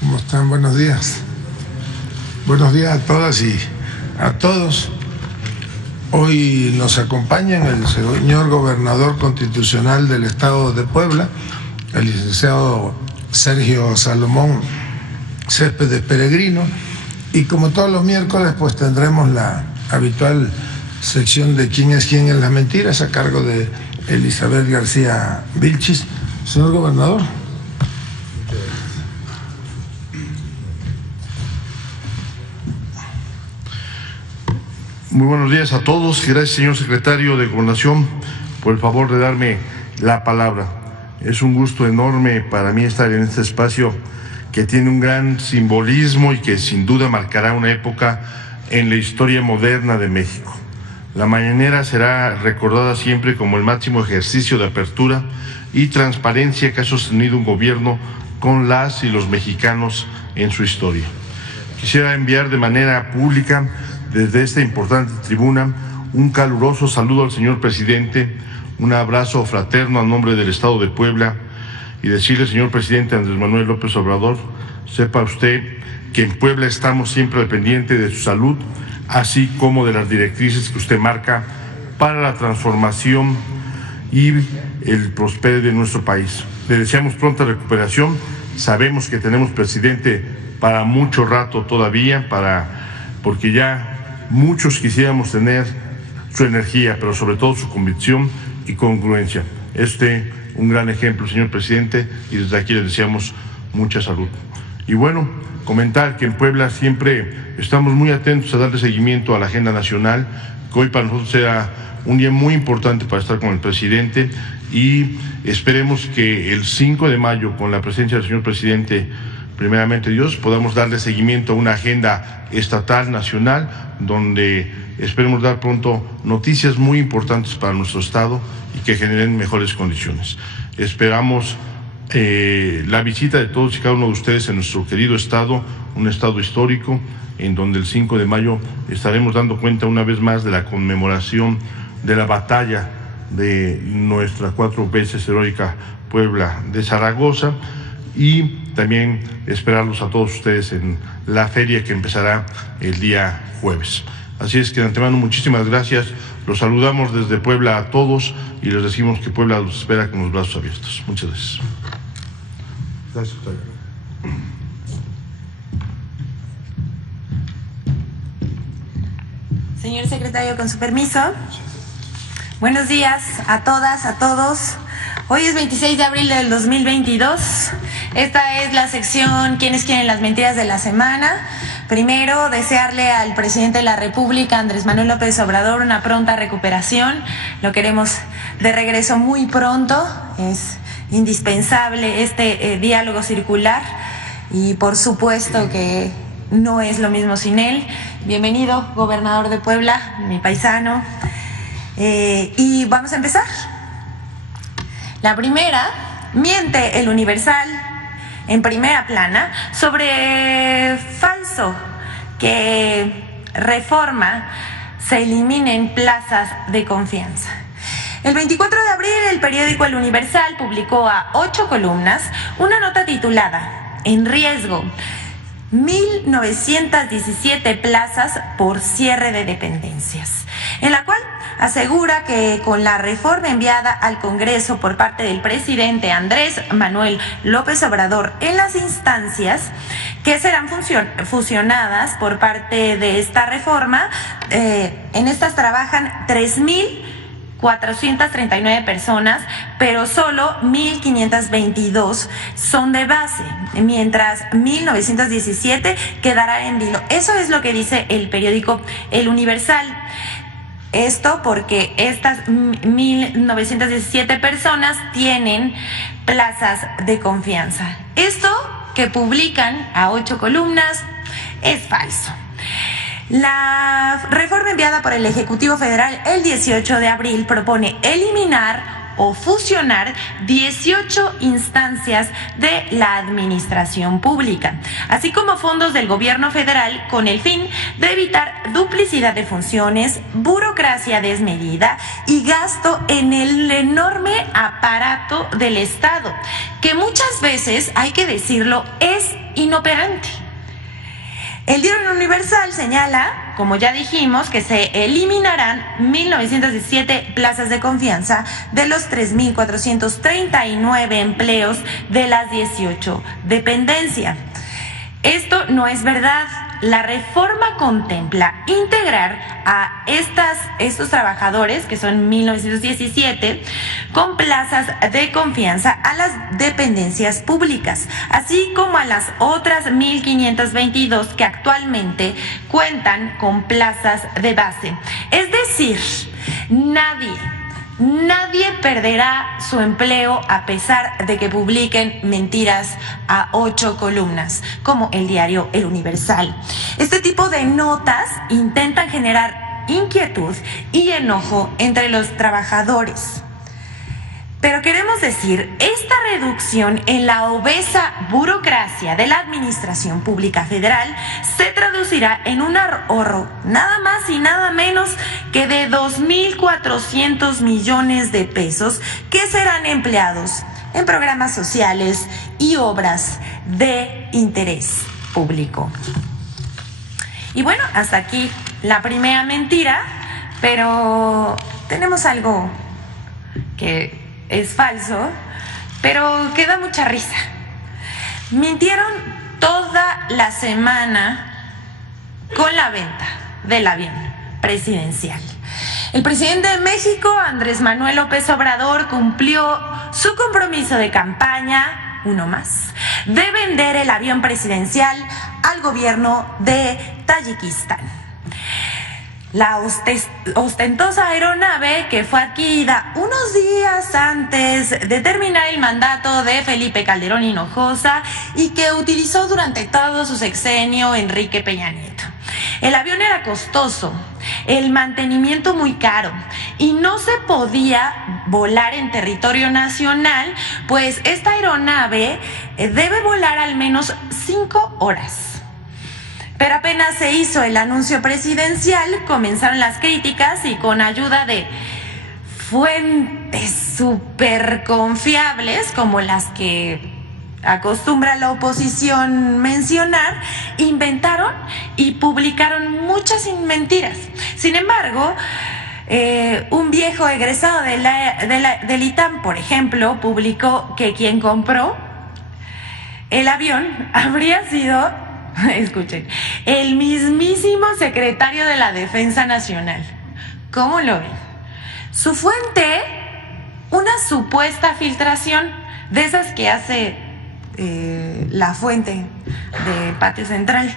¿Cómo están? Buenos días. Buenos días a todas y a todos. Hoy nos acompañan el señor gobernador constitucional del Estado de Puebla, el licenciado Sergio Salomón Céspedes Peregrino, y como todos los miércoles pues tendremos la habitual sección de quién es quién en las mentiras a cargo de Elizabeth García Vilchis. Señor gobernador. Muy buenos días a todos. Gracias, señor secretario de Gobernación, por el favor de darme la palabra. Es un gusto enorme para mí estar en este espacio que tiene un gran simbolismo y que sin duda marcará una época en la historia moderna de México. La mañanera será recordada siempre como el máximo ejercicio de apertura y transparencia que ha sostenido un gobierno con las y los mexicanos en su historia. Quisiera enviar de manera pública desde esta importante tribuna un caluroso saludo al señor presidente, un abrazo fraterno a nombre del Estado de Puebla y decirle, señor presidente Andrés Manuel López Obrador, sepa usted que en Puebla estamos siempre al pendiente de su salud, así como de las directrices que usted marca para la transformación y el prospere de nuestro país. Le deseamos pronta recuperación, sabemos que tenemos presidente para mucho rato todavía, porque ya muchos quisiéramos tener su energía, pero sobre todo su convicción y congruencia. Un gran ejemplo, señor presidente, y desde aquí le deseamos mucha salud. Y bueno, comentar que en Puebla siempre estamos muy atentos a darle seguimiento a la agenda nacional, que hoy para nosotros será un día muy importante para estar con el presidente, y esperemos que el 5 de mayo, con la presencia del señor presidente, primeramente Dios, podamos darle seguimiento a una agenda estatal, nacional, donde esperemos dar pronto noticias muy importantes para nuestro Estado y que generen mejores condiciones. Esperamos la visita de todos y cada uno de ustedes en nuestro querido Estado, un Estado histórico, en donde el 5 de mayo estaremos dando cuenta una vez más de la conmemoración de la batalla de nuestra 4 veces heroica Puebla de Zaragoza, y también esperarlos a todos ustedes en la feria que empezará el día jueves. Así es que de antemano muchísimas gracias, los saludamos desde Puebla a todos y les decimos que Puebla los espera con los brazos abiertos. Muchas gracias. Gracias, doctor. Señor secretario, con su permiso. Buenos días a todas, a todos. Hoy es 26 de abril del 2022. Esta es la sección ¿Quiénes quieren las mentiras de la semana? Primero, desearle al presidente de la República, Andrés Manuel López Obrador, una pronta recuperación. Lo queremos de regreso muy pronto. Es indispensable este diálogo circular y por supuesto que no es lo mismo sin él. Bienvenido, gobernador de Puebla, mi paisano. Y vamos a empezar. La primera, miente el Universal en primera plana sobre falso que Reforma se eliminen plazas de confianza. El 24 de abril el periódico El Universal publicó a 8 columnas una nota titulada En riesgo, 1.917 plazas por cierre de dependencias, en la cual asegura que con la reforma enviada al Congreso por parte del presidente Andrés Manuel López Obrador en las instancias que serán fusionadas por parte de esta reforma, en estas trabajan 3.439 personas, pero solo 1.522 son de base, mientras 1.917 quedarán en vilo. Eso es lo que dice el periódico El Universal. Esto porque estas 1.917 personas tienen plazas de confianza. Esto que publican a 8 columnas es falso. La reforma enviada por el Ejecutivo Federal el 18 de abril propone eliminar o fusionar 18 instancias de la administración pública, así como fondos del gobierno federal, con el fin de evitar duplicidad de funciones, burocracia desmedida y gasto en el enorme aparato del Estado, que muchas veces, hay que decirlo, es inoperante. El Diario Universal señala, como ya dijimos, que se eliminarán 1.917 plazas de confianza de los 3.439 empleos de las 18 dependencias. Esto no es verdad. La reforma contempla integrar a estos trabajadores, que son 1.917, con plazas de confianza a las dependencias públicas, así como a las otras 1.522 que actualmente cuentan con plazas de base. Es decir, Nadie perderá su empleo a pesar de que publiquen mentiras a 8 columnas, como el diario El Universal. Este tipo de notas intentan generar inquietud y enojo entre los trabajadores. Pero queremos decir, esta reducción en la obesa burocracia de la Administración Pública Federal se traducirá en un ahorro nada más y nada menos que de 2.400 millones de pesos que serán empleados en programas sociales y obras de interés público. Y bueno, hasta aquí la primera mentira, pero tenemos algo que es falso, pero que da mucha risa. Mintieron toda la semana con la venta del avión presidencial. El presidente de México, Andrés Manuel López Obrador, cumplió su compromiso de campaña, uno más, de vender el avión presidencial al gobierno de Tayikistán. La ostentosa aeronave, que fue adquirida unos días antes de terminar el mandato de Felipe Calderón Hinojosa y que utilizó durante todo su sexenio Enrique Peña Nieto. El avión era costoso, el mantenimiento muy caro y no se podía volar en territorio nacional, pues esta aeronave debe volar al menos 5 horas. Pero apenas se hizo el anuncio presidencial, comenzaron las críticas y con ayuda de fuentes súper confiables, como las que acostumbra la oposición mencionar, inventaron y publicaron muchas mentiras. Sin embargo, un viejo egresado del ITAM, por ejemplo, publicó que quien compró el avión habría sido, escuchen, el mismísimo secretario de la Defensa Nacional. ¿Cómo lo ven? Su fuente, una supuesta filtración de esas que hace la fuente de Patio Central.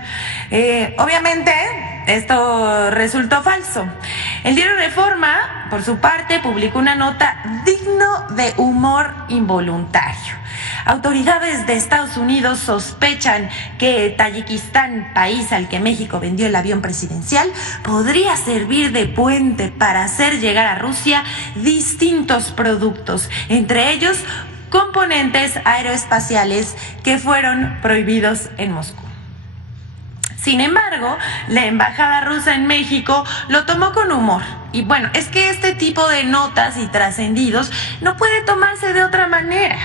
Obviamente, esto resultó falso. El diario Reforma, por su parte, publicó una nota digno de humor involuntario. Autoridades de Estados Unidos sospechan que Tayikistán, país al que México vendió el avión presidencial, podría servir de puente para hacer llegar a Rusia distintos productos, entre ellos componentes aeroespaciales que fueron prohibidos en Moscú. Sin embargo, la embajada rusa en México lo tomó con humor. Y bueno, es que este tipo de notas y trascendidos no puede tomarse de otra manera.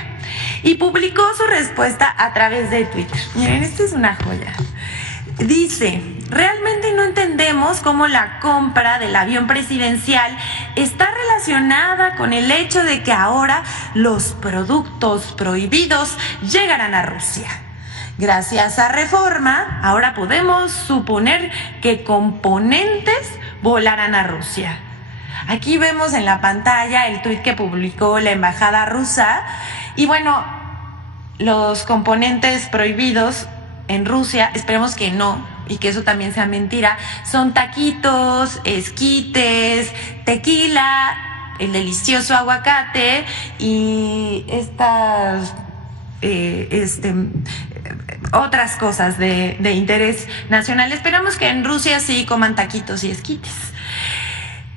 Y publicó su respuesta a través de Twitter. Miren, esta es una joya. Dice: realmente no entendemos cómo la compra del avión presidencial está relacionada con el hecho de que ahora los productos prohibidos llegarán a Rusia. Gracias a Reforma, ahora podemos suponer que componentes volarán a Rusia. Aquí vemos en la pantalla el tuit que publicó la embajada rusa. Y bueno, los componentes prohibidos en Rusia, esperemos que no, y que eso también sea mentira, son taquitos, esquites, tequila, el delicioso aguacate y estas otras cosas de interés nacional. Esperamos que en Rusia sí coman taquitos y esquites.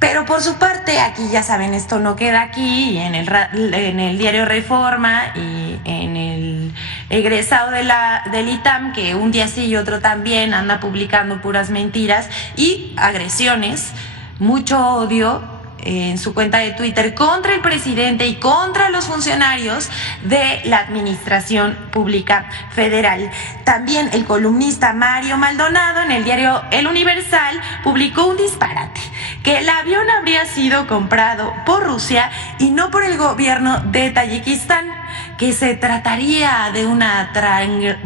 Pero por su parte, aquí ya saben, esto no queda aquí, en el diario Reforma y en el egresado del ITAM, que un día sí y otro también anda publicando puras mentiras y agresiones, mucho odio en su cuenta de Twitter contra el presidente y contra los funcionarios de la Administración Pública Federal. También el columnista Mario Maldonado en el diario El Universal publicó un disparate, que el avión habría sido comprado por Rusia y no por el gobierno de Tayikistán, que se trataría de una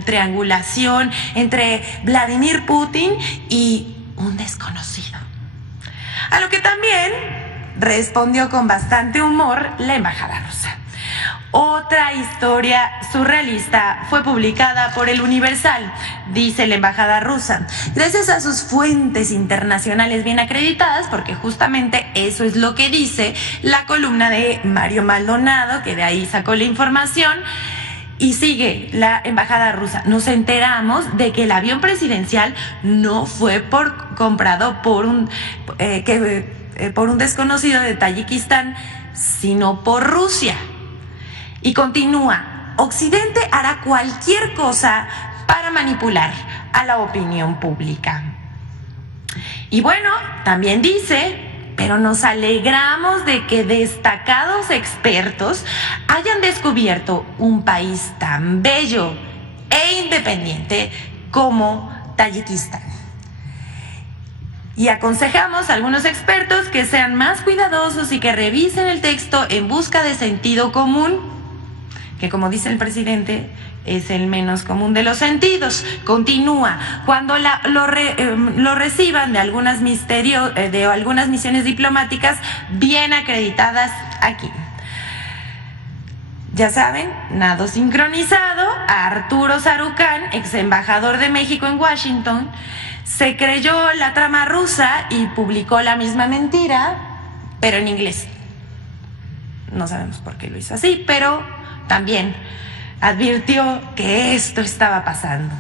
triangulación entre Vladimir Putin y un desconocido. A lo que también respondió con bastante humor la embajada rusa. Otra historia surrealista fue publicada por El Universal, dice la embajada rusa, gracias a sus fuentes internacionales bien acreditadas, porque justamente eso es lo que dice la columna de Mario Maldonado, que de ahí sacó la información. Y sigue la embajada rusa. Nos enteramos de que el avión presidencial no fue comprado por un desconocido de Tayikistán, sino por Rusia. Y continúa: Occidente hará cualquier cosa para manipular a la opinión pública. Y bueno, también dice: pero nos alegramos de que destacados expertos hayan descubierto un país tan bello e independiente como Tayikistán. Y aconsejamos a algunos expertos que sean más cuidadosos y que revisen el texto en busca de sentido común, que, como dice el presidente, es el menos común de los sentidos. Continúa: cuando lo reciban de algunas misiones diplomáticas bien acreditadas aquí. Ya saben, nado sincronizado. Arturo Sarucán, ex embajador de México en Washington, se creyó la trama rusa y publicó la misma mentira, pero en inglés. No sabemos por qué lo hizo así, pero también advirtió que esto estaba pasando.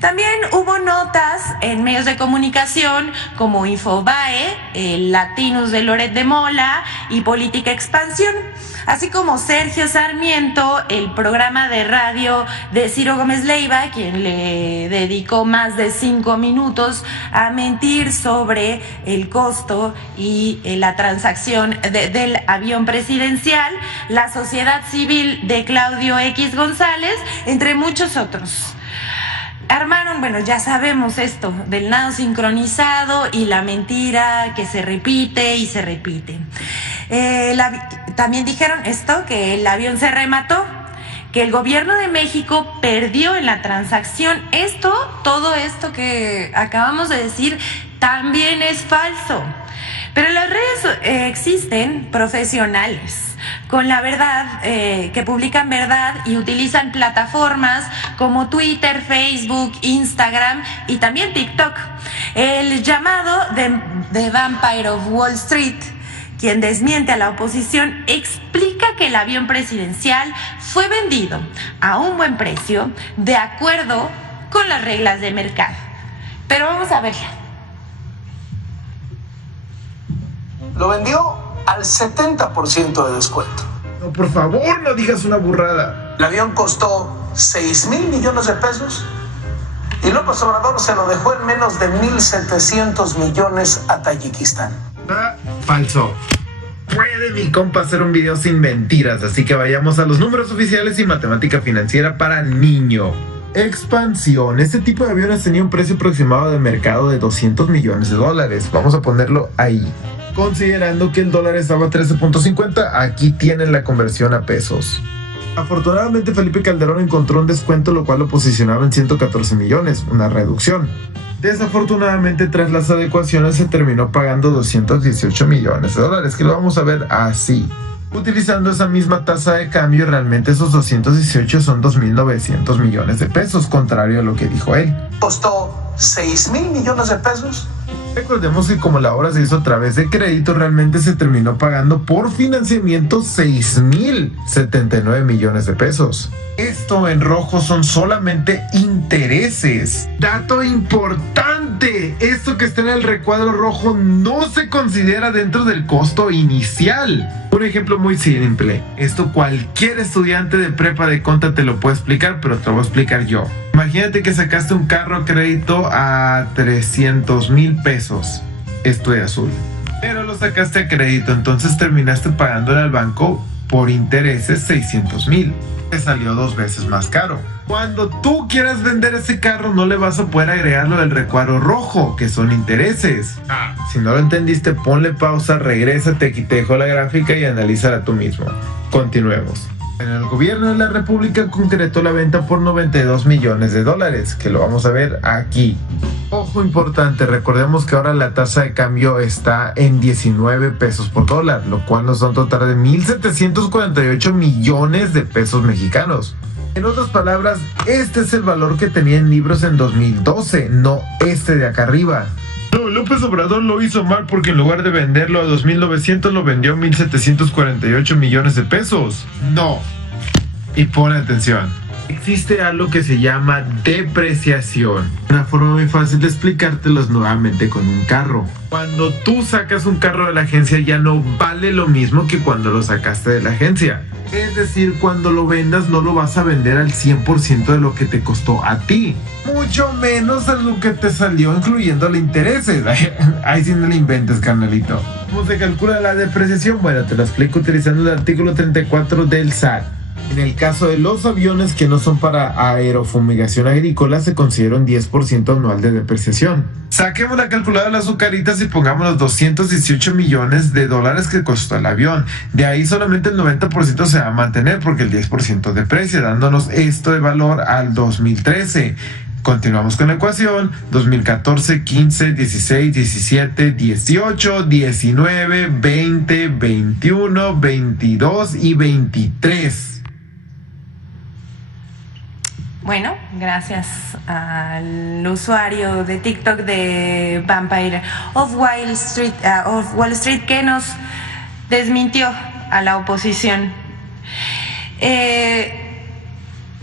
También hubo notas en medios de comunicación como Infobae, el Latinus de Loret de Mola y Política Expansión, así como Sergio Sarmiento, el programa de radio de Ciro Gómez Leiva, quien le dedicó más de 5 minutos a mentir sobre el costo y la transacción del avión presidencial, La Sociedad Civil de Claudio X González, entre muchos otros. Armaron, bueno, ya sabemos esto del nado sincronizado y la mentira que se repite y se repite. También dijeron esto, que el avión se remató, que el gobierno de México perdió en la transacción. Todo esto que acabamos de decir también es falso. Pero en las redes existen profesionales con la verdad, que publican verdad y utilizan plataformas como Twitter, Facebook, Instagram y también TikTok. El llamado The Vampire of Wall Street, quien desmiente a la oposición, explica que el avión presidencial fue vendido a un buen precio de acuerdo con las reglas de mercado. Pero vamos a verla. Lo vendió al 70% de descuento. No, por favor, no digas una burrada. El avión costó 6,000 millones de pesos y López Obrador se lo dejó en menos de 1,700 millones a Tayikistán. Falso. Puede mi compa hacer un video sin mentiras, así que vayamos a los números oficiales y matemática financiera para niño. Expansión. Este tipo de aviones tenía un precio aproximado de mercado de $200 millones. Vamos a ponerlo ahí. Considerando que el dólar estaba a 13.50, aquí tienen la conversión a pesos. Afortunadamente Felipe Calderón encontró un descuento, lo cual lo posicionaba en 114 millones, una reducción. Desafortunadamente, tras las adecuaciones se terminó pagando $218 millones, que lo vamos a ver así. Utilizando esa misma tasa de cambio, realmente esos 218 son 2.900 millones de pesos, contrario a lo que dijo él. Costó 6,000 millones de pesos. Recordemos que como la obra se hizo a través de crédito, realmente se terminó pagando por financiamiento 6.079 millones de pesos. Esto en rojo son solamente intereses. Dato importante, esto que está en el recuadro rojo no se considera dentro del costo inicial. Un ejemplo muy simple, esto cualquier estudiante de prepa de conta te lo puede explicar, pero te lo voy a explicar yo. Imagínate que sacaste un carro a crédito a 300,000 pesos, esto de azul. Pero lo sacaste a crédito, entonces terminaste pagándole al banco por intereses 600,000. Te salió 2 veces más caro. Cuando tú quieras vender ese carro, no le vas a poder agregar lo del recuadro rojo, que son intereses. Si no lo entendiste, ponle pausa, regrésate, aquí te dejo la gráfica y analízala tú mismo. Continuemos. El gobierno de la República concretó la venta por $92 millones, que lo vamos a ver aquí. Ojo importante, recordemos que ahora la tasa de cambio está en 19 pesos por dólar, lo cual nos da un total de 1,748 millones de pesos mexicanos. En otras palabras, este es el valor que tenía en libros en 2012, no este de acá arriba. No, López Obrador lo hizo mal porque en lugar de venderlo a 2,900 lo vendió a 1,748 millones de pesos. No. Y pon atención. Existe algo que se llama depreciación. Una forma muy fácil de explicártelos nuevamente con un carro. Cuando tú sacas un carro de la agencia ya no vale lo mismo que cuando lo sacaste de la agencia. Es decir, cuando lo vendas no lo vas a vender al 100% de lo que te costó a ti. Mucho menos a lo que te salió incluyendo los intereses. Ahí sí no le inventes, carnalito. ¿Cómo se calcula la depreciación? Bueno, te lo explico utilizando el artículo 34 del SAT. En el caso de los aviones que no son para aerofumigación agrícola, se considera un 10% anual de depreciación. Saquemos la calculadora de las azucaritas y pongamos los $218 millones que costó el avión. De ahí solamente el 90% se va a mantener porque el 10% deprecia, dándonos esto de valor al 2013. Continuamos con la ecuación: 2014, 15, 16, 17, 18, 19, 20, 21, 22 y 23. Bueno, gracias al usuario de TikTok de Vampire of Wall Street que nos desmintió a la oposición.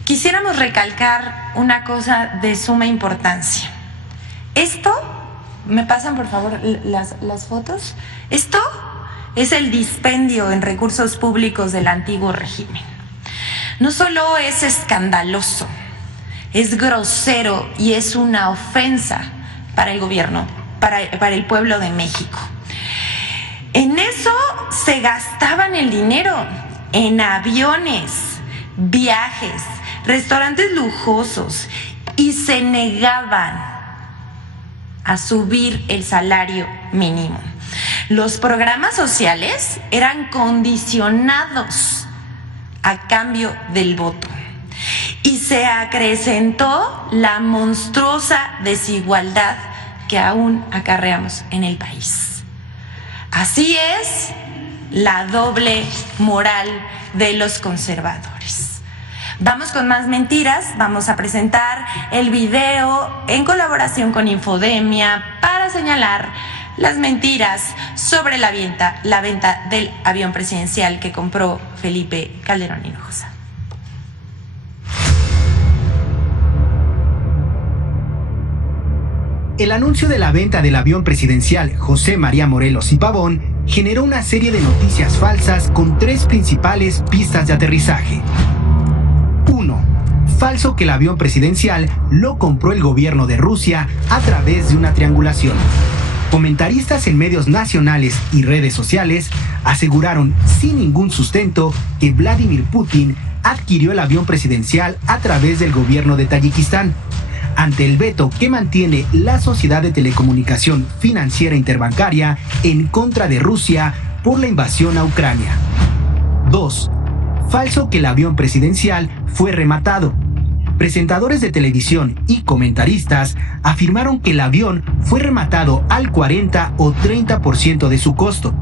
Quisiéramos recalcar una cosa de suma importancia. Esto, ¿me pasan por favor las fotos? Esto es el dispendio en recursos públicos del antiguo régimen. No solo es escandaloso, es grosero y es una ofensa para el gobierno, para el pueblo de México. En eso se gastaban el dinero, en aviones, viajes, restaurantes lujosos, y se negaban a subir el salario mínimo. Los programas sociales eran condicionados a cambio del voto. Y se acrecentó la monstruosa desigualdad que aún acarreamos en el país. Así es la doble moral de los conservadores. Vamos con más mentiras. Vamos a presentar el video en colaboración con Infodemia para señalar las mentiras sobre la venta del avión presidencial que compró Felipe Calderón Hinojosa. El anuncio de la venta del avión presidencial José María Morelos y Pavón generó una serie de noticias falsas con 3 principales pistas de aterrizaje. 1. Falso que el avión presidencial lo compró el gobierno de Rusia a través de una triangulación. Comentaristas en medios nacionales y redes sociales aseguraron sin ningún sustento que Vladimir Putin adquirió el avión presidencial a través del gobierno de Tayikistán, ante el veto que mantiene la Sociedad de Telecomunicación Financiera Interbancaria en contra de Rusia por la invasión a Ucrania. 2. Falso que el avión presidencial fue rematado. Presentadores de televisión y comentaristas afirmaron que el avión fue rematado al 40 o 30% de su costo.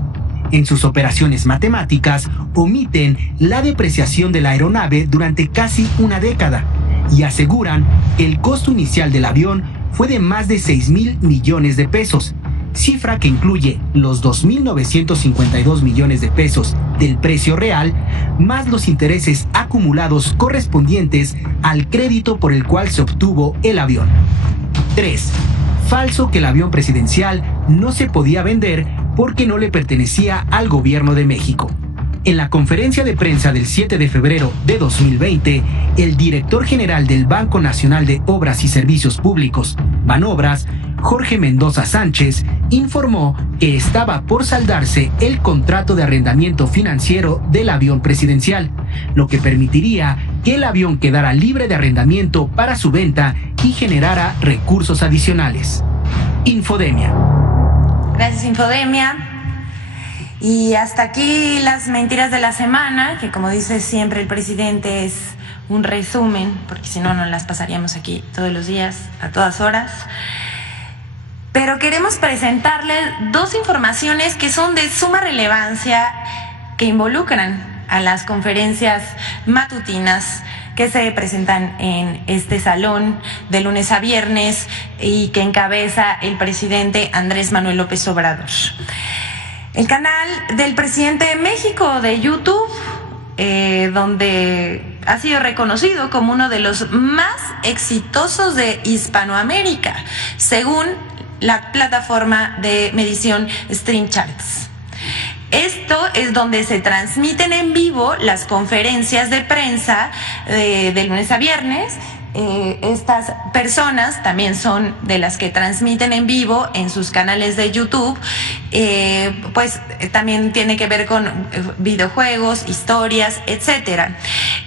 En sus operaciones matemáticas omiten la depreciación de la aeronave durante casi una década y aseguran que el costo inicial del avión fue de más de 6,000 millones de pesos, cifra que incluye los 2.952 millones de pesos del precio real, más los intereses acumulados correspondientes al crédito por el cual se obtuvo el avión. 3. Falso que el avión presidencial no se podía vender porque no le pertenecía al gobierno de México. En la conferencia de prensa del 7 de febrero de 2020, el director general del Banco Nacional de Obras y Servicios Públicos, Banobras, Jorge Mendoza Sánchez, informó que estaba por saldarse el contrato de arrendamiento financiero del avión presidencial, lo que permitiría que el avión quedara libre de arrendamiento para su venta y generara recursos adicionales. Infodemia. Gracias, Infodemia. Y hasta aquí las mentiras de la semana, que como dice siempre el presidente es un resumen, porque si no, no las pasaríamos aquí todos los días, a todas horas. Pero queremos presentarles dos informaciones que son de suma relevancia, que involucran a las conferencias matutinas que se presentan en este salón de lunes a viernes y que encabeza el presidente Andrés Manuel López Obrador. El canal del presidente de México de YouTube, donde ha sido reconocido como uno de los más exitosos de Hispanoamérica, según la plataforma de medición Stream Charts. Esto es donde se transmiten en vivo las conferencias de prensa de lunes a viernes. Estas personas también son de las que transmiten en vivo en sus canales de YouTube, pues también tiene que ver con videojuegos, historias, etcétera.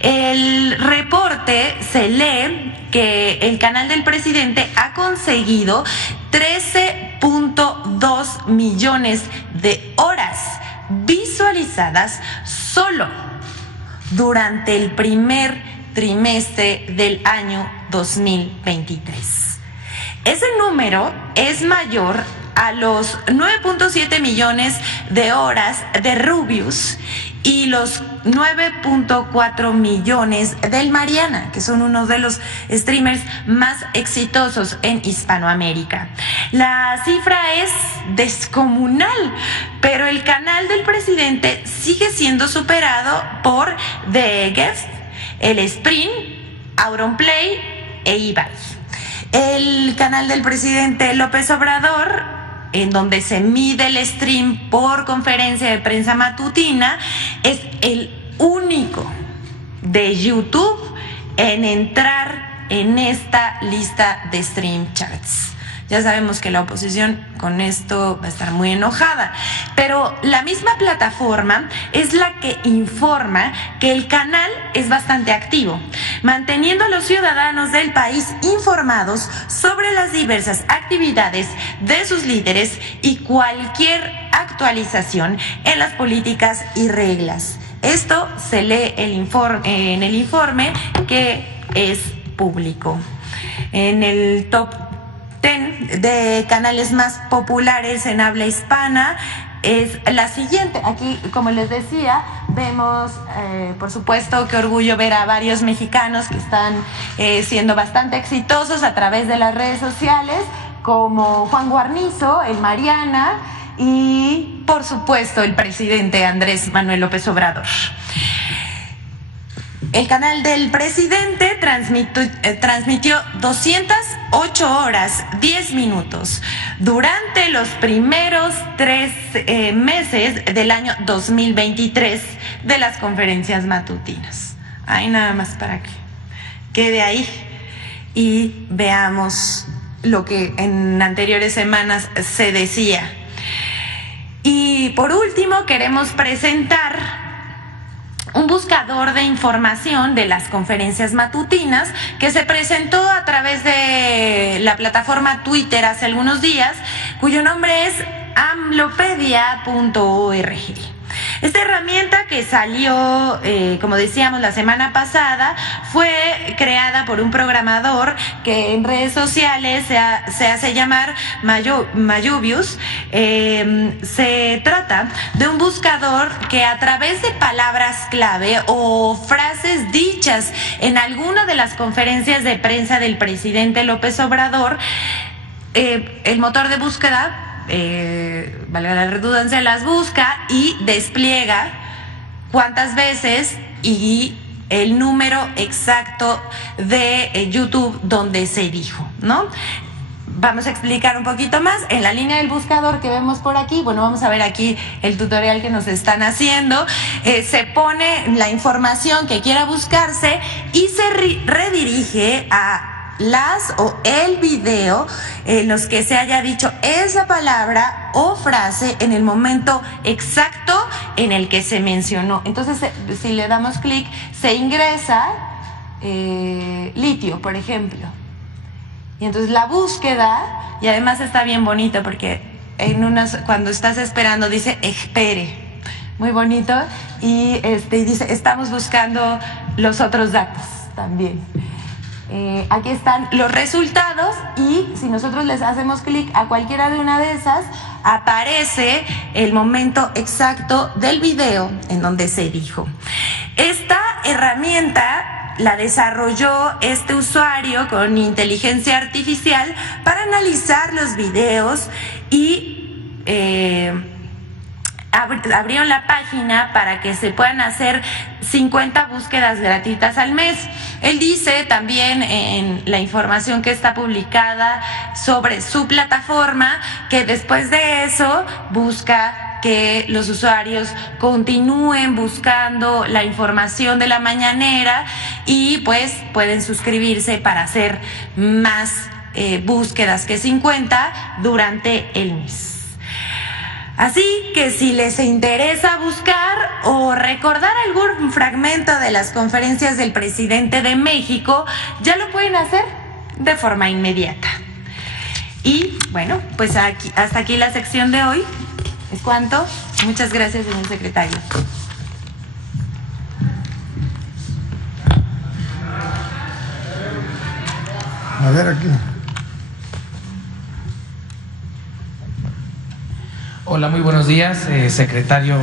El reporte se lee que el canal del presidente ha conseguido 13.2 millones de horas visualizadas solo durante el primer trimestre del año 2023. Ese número es mayor a los 9.7 millones de horas de Rubius y los 9.4 millones del Mariana, que son uno de los streamers más exitosos en Hispanoamérica. La cifra es descomunal, pero el canal del presidente sigue siendo superado por The Guest, el Sprint, Auronplay e eBay. El canal del presidente López Obrador, en donde se mide el stream por conferencia de prensa matutina, es el único de YouTube en entrar en esta lista de Stream Charts. Ya sabemos que la oposición con esto va a estar muy enojada, pero la misma plataforma es la que informa que el canal es bastante activo, manteniendo a los ciudadanos del país informados sobre las diversas actividades de sus líderes y cualquier actualización en las políticas y reglas. Esto se lee en el informe que es público. En el top 10 de canales más populares en habla hispana es la siguiente. Aquí, como les decía, vemos, por supuesto, qué orgullo ver a varios mexicanos que están siendo bastante exitosos a través de las redes sociales, como Juan Guarnizo, el Mariana y, por supuesto, el presidente Andrés Manuel López Obrador. El canal del presidente transmitió 208 horas 10 minutos durante los primeros 3 meses del año 2023 de las conferencias matutinas. Ahí nada más para que quede ahí y veamos lo que en anteriores semanas se decía. Y por último queremos presentar un buscador de información de las conferencias matutinas que se presentó a través de la plataforma Twitter hace algunos días, cuyo nombre es amlopedia.org. Esta herramienta que salió, como decíamos, la semana pasada, fue creada por un programador que en redes sociales se hace llamar Mayubius. Se trata de un buscador que a través de palabras clave o frases dichas en alguna de las conferencias de prensa del presidente López Obrador, el motor de búsqueda valga la redundancia, las busca y despliega cuántas veces y el número exacto de YouTube donde se dijo, ¿no? Vamos a explicar un poquito más. En la línea del buscador que vemos por aquí, bueno, vamos a ver aquí el tutorial que nos están haciendo. Se pone la información que quiera buscarse y se redirige a las o el video en los que se haya dicho esa palabra o frase en el momento exacto en el que se mencionó. Entonces, si le damos clic, se ingresa litio, por ejemplo. Y entonces la búsqueda, y además está bien bonito porque cuando estás esperando dice espere, muy bonito, y dice estamos buscando los otros datos también. Aquí están los resultados y si nosotros les hacemos clic a cualquiera de una de esas, aparece el momento exacto del video en donde se dijo. Esta herramienta la desarrolló este usuario con inteligencia artificial para analizar los videos y abrieron la página para que se puedan hacer 50 búsquedas gratuitas al mes. Él dice también en la información que está publicada sobre su plataforma que después de eso busca que los usuarios continúen buscando la información de la mañanera y pues pueden suscribirse para hacer más búsquedas que 50 durante el mes. Así que si les interesa buscar o recordar algún fragmento de las conferencias del presidente de México, ya lo pueden hacer de forma inmediata. Y bueno, pues hasta aquí la sección de hoy. ¿Es cuánto? Muchas gracias, señor secretario. A ver aquí. Hola, muy buenos días, secretario.